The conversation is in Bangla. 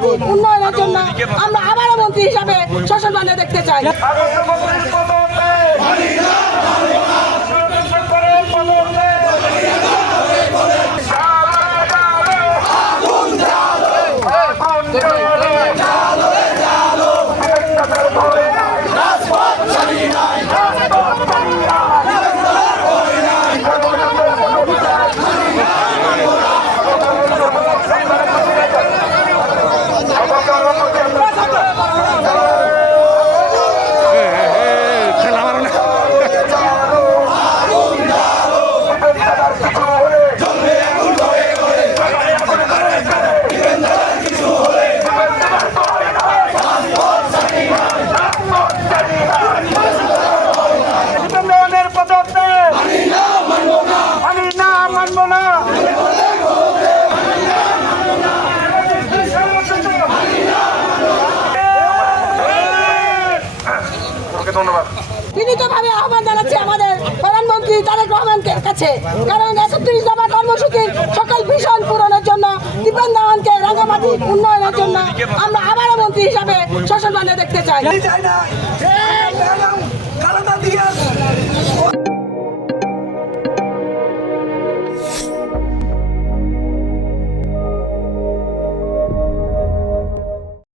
রাঙ্গামাটি উন্নয়নের জন্য আমরা আবারও মন্ত্রী হিসাবে শোষণ বন্ধ দেখতে চাই। বিনীতভাবে আহ্বান জানাচ্ছি আমাদের প্রধানমন্ত্রী তারেক রহমানের কাছে, কারণ ৩১ দফা কর্মসূচির সকল ভীষণ পূরণের জন্য রাঙ্গামাটি উন্নয়নের জন্য আমরা আবারও মন্ত্রী হিসাবে শোষণ বন্ধ দেখতে চাই।